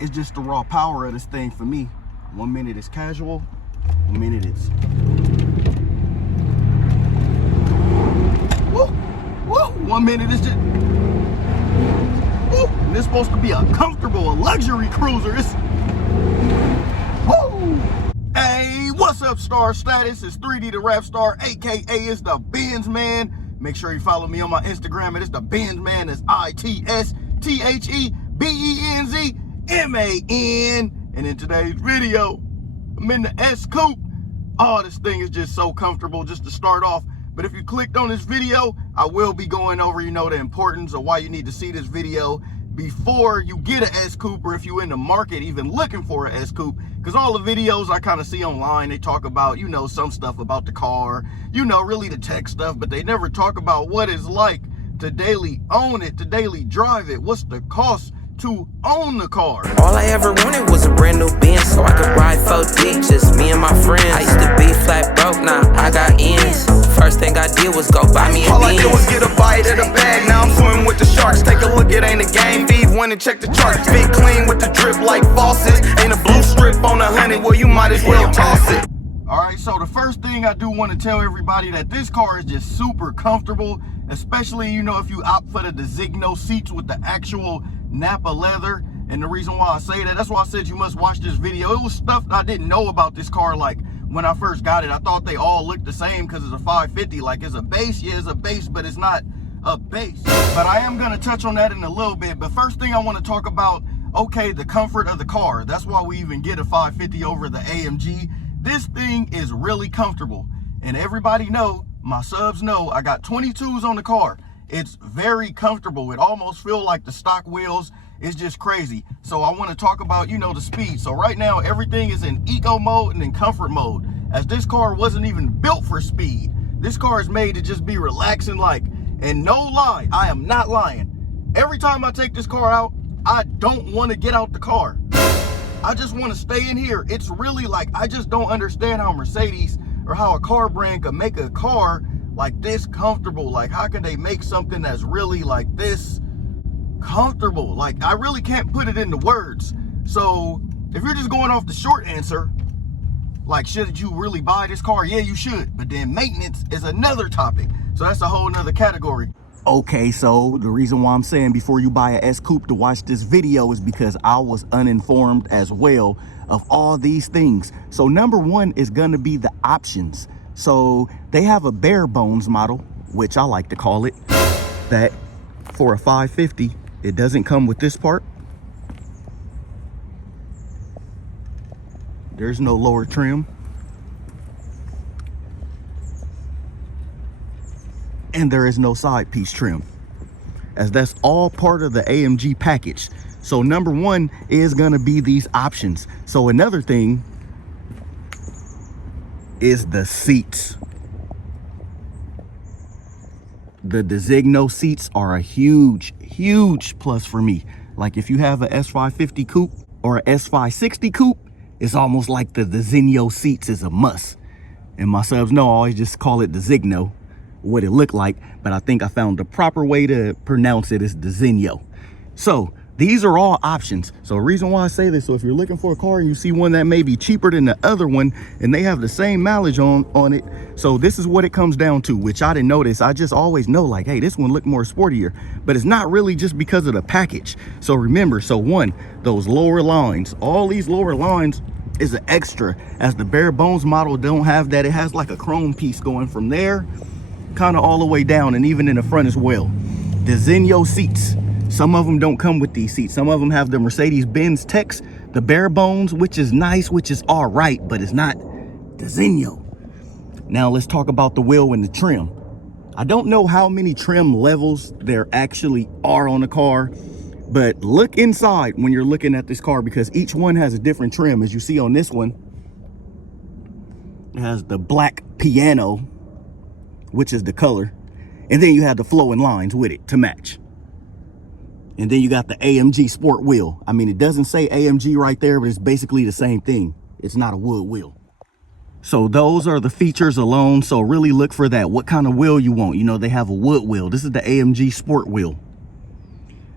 it's just the raw power of this thing for me. 1 minute it's casual, 1 minute it's woo, woo. 1 minute it's just woo. And it's supposed to be a comfortable, a luxury cruiser. It's woo. Hey, what's up, Star Status? It's 3D the Rap Star, aka it's the Benz Man. Make sure you follow me on my Instagram. It's the Benz Man. It's ITSTHEBENZMAN. And in today's video, I'm in the S Coupe. Oh, this thing is just so comfortable just to start off. But if you clicked on this video, I will be going over, the importance of why you need to see this video before you get an S Coupe, or if you're in the market even looking for an S Coupe. Because all the videos I kind of see online, they talk about, some stuff about the car, really the tech stuff, but they never talk about what it's like to daily own it, to daily drive it. What's the cost to own the car? All I ever wanted was a brand new Benz so I could ride 4D, just me and my friends. I used to be flat broke, now I got ends. First thing I did was go buy me a All I did was get a bite of the bag, now I'm swimming with the sharks. Take a look, it ain't a game, Vive went and check the charts. Fit clean with the drip like faucets. Ain't a blue strip on the honey, well you might as well toss it. Alright, so the first thing I do want to tell everybody that this car is just super comfortable, especially, if you opt for the Designo seats with the actual Napa leather. And the reason why I say that's why I said you must watch this video. It was stuff I didn't know about this car. Like when I first got it, I thought they all looked the same because it's a 550. Like it's a base, yeah, it's a base, but it's not a base. But I am going to touch on that in a little bit. But first thing I want to talk about, okay, the comfort of the car. That's why we even get a 550 over the AMG. This thing is really comfortable. And everybody know, my subs know, I got 22s on the car. It's very comfortable. It almost feels like the stock wheels. It's just crazy. So I want to talk about, the speed. So right now, everything is in eco mode and in comfort mode, as this car wasn't even built for speed. This car is made to just be relaxing like, and no lie, I am not lying. Every time I take this car out, I don't want to get out the car. I just want to stay in here. It's really like, I just don't understand how Mercedes or how a car brand could make a car like this comfortable. Like, how can they make something that's really like this comfortable? Like, I really can't put it into words. So if you're just going off the short answer, like, should you really buy this car? Yeah, you should. But then maintenance is another topic. So that's a whole nother category. Okay, so the reason why I'm saying before you buy a S Coupe to watch this video is because I was uninformed as well of all these things. So number one is gonna be the options. So they have a bare bones model, which I like to call it, that for a 550, it doesn't come with this part. There's no lower trim. And there is no side piece trim, as that's all part of the AMG package. So number one is gonna be these options. So another thing is the seats. The Designo seats are a huge plus for me. Like if you have a S550 Coupe or a S560 Coupe, it's almost like the Designo seats is a must. And my subs know I always just call it Designo, what it looked like, but I think I found the proper way to pronounce it is Designo. So these are all options. So the reason why I say this, so if you're looking for a car and you see one that may be cheaper than the other one and they have the same mileage on it, so this is what it comes down to, which I didn't notice. I just always know like, hey, this one looked more sportier, but it's not really just because of the package. So remember, so one, those lower lines, all these lower lines is an extra, as the bare bones model don't have that. It has like a chrome piece going from there kind of all the way down, and even in the front as well. The Designo seats, some of them don't come with these seats. Some of them have the Mercedes-Benz Tex, the bare bones, which is nice, which is all right, but it's not Designo. Now let's talk about the wheel and the trim. I don't know how many trim levels there actually are on the car, but look inside when you're looking at this car, because each one has a different trim. As you see on this one, it has the black piano, which is the color, and then you have the flowing lines with it to match. And then you got the AMG sport wheel. I mean, it doesn't say AMG right there, but it's basically the same thing. It's not a wood wheel. So those are the features alone. So really look for that, what kind of wheel you want. They have a wood wheel. This is the AMG sport wheel.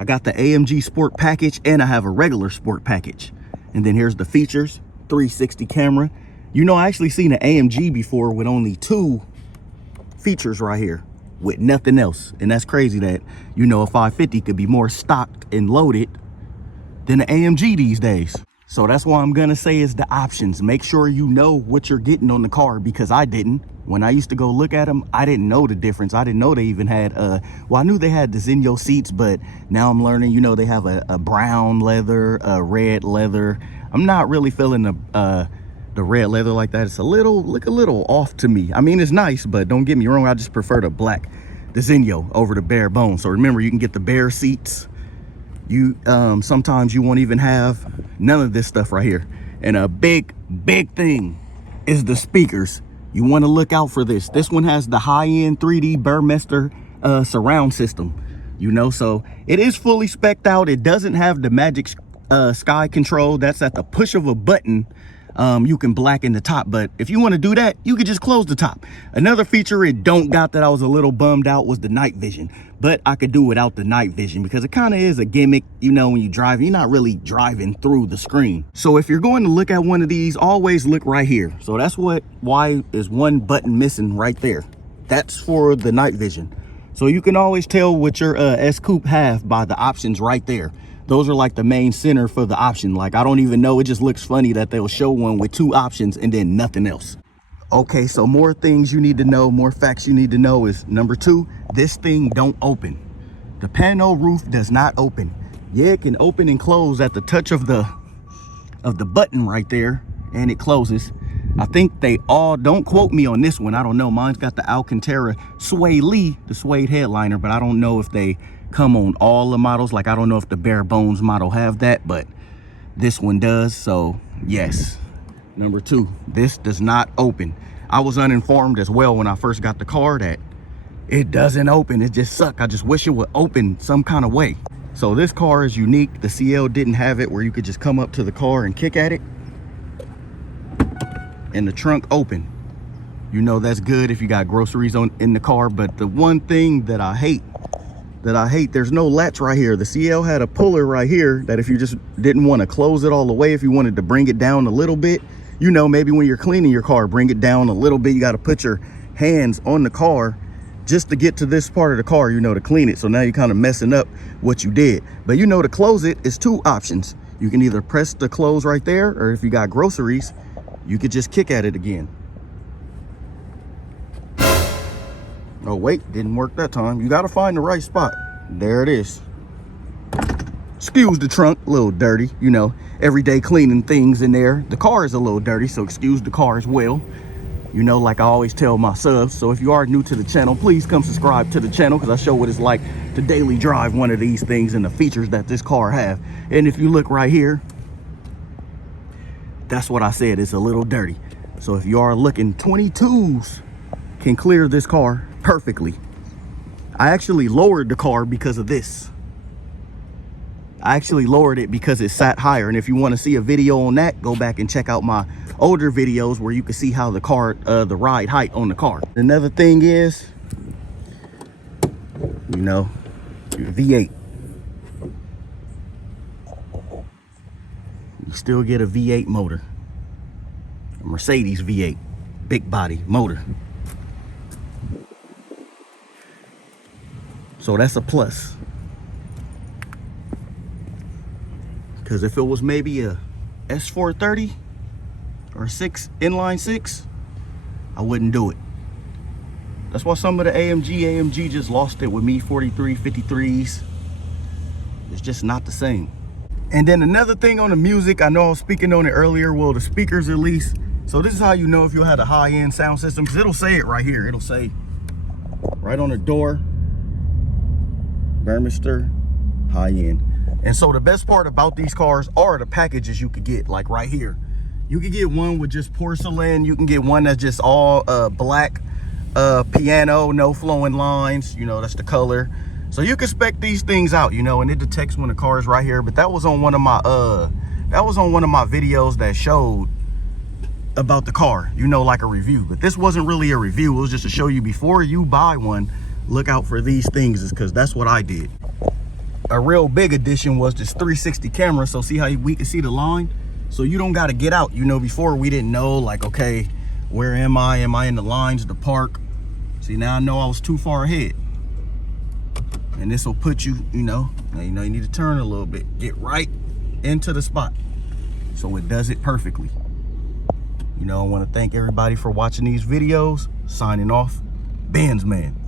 I got the AMG Sport package and I have a regular Sport package. And then here's the features, 360 camera. You know, I actually seen an AMG before with only 2 features right here with nothing else. And that's crazy that, you know, a 550 could be more stocked and loaded than an AMG these days. So that's why I'm gonna say is the options. Make sure you know what you're getting on the car, because I didn't. When I used to go look at them, I didn't know the difference. I didn't know they even had, well, I knew they had the Zinyo seats, but now I'm learning, you know, they have a brown leather, a red leather. I'm not really feeling the red leather like that. It's look a little off to me. I mean, it's nice, but don't get me wrong, I just prefer the Zinyo over the bare bone. So remember, you can get the bare seats. You sometimes you won't even have none of this stuff right here. And a big thing is the speakers. You want to look out for this. This one has the high-end 3D Burmester surround system, you know, so it is fully spec'd out. It doesn't have the magic sky control. That's at the push of a button. You can blacken the top, but if you want to do that, you could just close the top. Another feature it don't got that I was a little bummed out was the night vision, but I could do without the night vision because it kind of is a gimmick. You know, when you drive, you're not really driving through the screen. So if you're going to look at one of these, always look right here. So that's why is one button missing right there. That's for the night vision. So you can always tell what your S Coupe have by the options right there. Those are like the main center for the option. Like, I don't even know, it just looks funny that they'll show one with 2 options and then nothing else. Okay, so more things you need to know, more facts you need to know is number 2, this thing don't open. The pano roof does not open. Yeah, it can open and close at the touch of the button right there, and it closes. I think they all, don't quote me on this one, I don't know. Mine's got the Alcantara Sway Lee, the suede headliner, but I don't know if they come on all the models. Like, I don't know if the bare bones model have that, but this one does. So yes. Number 2, this does not open. I was uninformed as well when I first got the car that it doesn't open. It just sucks. I just wish it would open some kind of way. So this car is unique. The CL didn't have it where you could just come up to the car and kick at it and the trunk open. You know, that's good if you got groceries in the car. But the one thing that I hate, there's no latch right here. The CL had a puller right here that if you just didn't want to close it all the way, if you wanted to bring it down a little bit, you know, maybe when you're cleaning your car, bring it down a little bit. You got to put your hands on the car just to get to this part of the car, you know, to clean it. So now you're kind of messing up what you did. But you know, to close it is 2 options. You can either press the close right there, or if you got groceries, you could just kick at it again. Oh wait, didn't work that time. You got to find the right spot. There it is. Excuse the trunk, a little dirty, you know, everyday cleaning things in there. The car is a little dirty, so excuse the car as well. You know, like I always tell my subs, so if you are new to the channel, please come subscribe to the channel, because I show what it's like to daily drive one of these things and the features that this car have. And if you look right here, that's what I said, it's a little dirty. So if you are looking, 22s can clear this car perfectly. I actually lowered the car because of this. I actually lowered it because it sat higher. And if you want to see a video on that, go back and check out my older videos where you can see how the car, the ride height on the car. Another thing is, you know, V8. You still get a V8 motor. A Mercedes V8, big body motor. So that's a plus. Because if it was maybe a S430 or inline 6, I wouldn't do it. That's why some of the AMG just lost it with me 43, 53s. It's just not the same. And then another thing on the music, I know I was speaking on it earlier, well, the speakers at least. So this is how you know if you had a high-end sound system, because it'll say it right here. It'll say right on the door, Burmester, high-end. And so the best part about these cars are the packages you could get, like right here. You could get one with just porcelain. You can get one that's just all black piano, no flowing lines. You know, that's the color. So you can spec these things out, you know, and it detects when the car is right here. But that was on one of my videos that showed about the car, you know, like a review. But this wasn't really a review. It was just to show you before you buy one, look out for these things, is because that's what I did. a real big addition was this 360 camera. So see how we can see the line? So you don't got to get out. You know, before we didn't know, like, okay, where am I? Am I in the lines to park? See, now I know I was too far ahead. And this will put you, you know, you need to turn a little bit. Get right into the spot. So it does it perfectly. You know, I want to thank everybody for watching these videos. Signing off, Benz Man.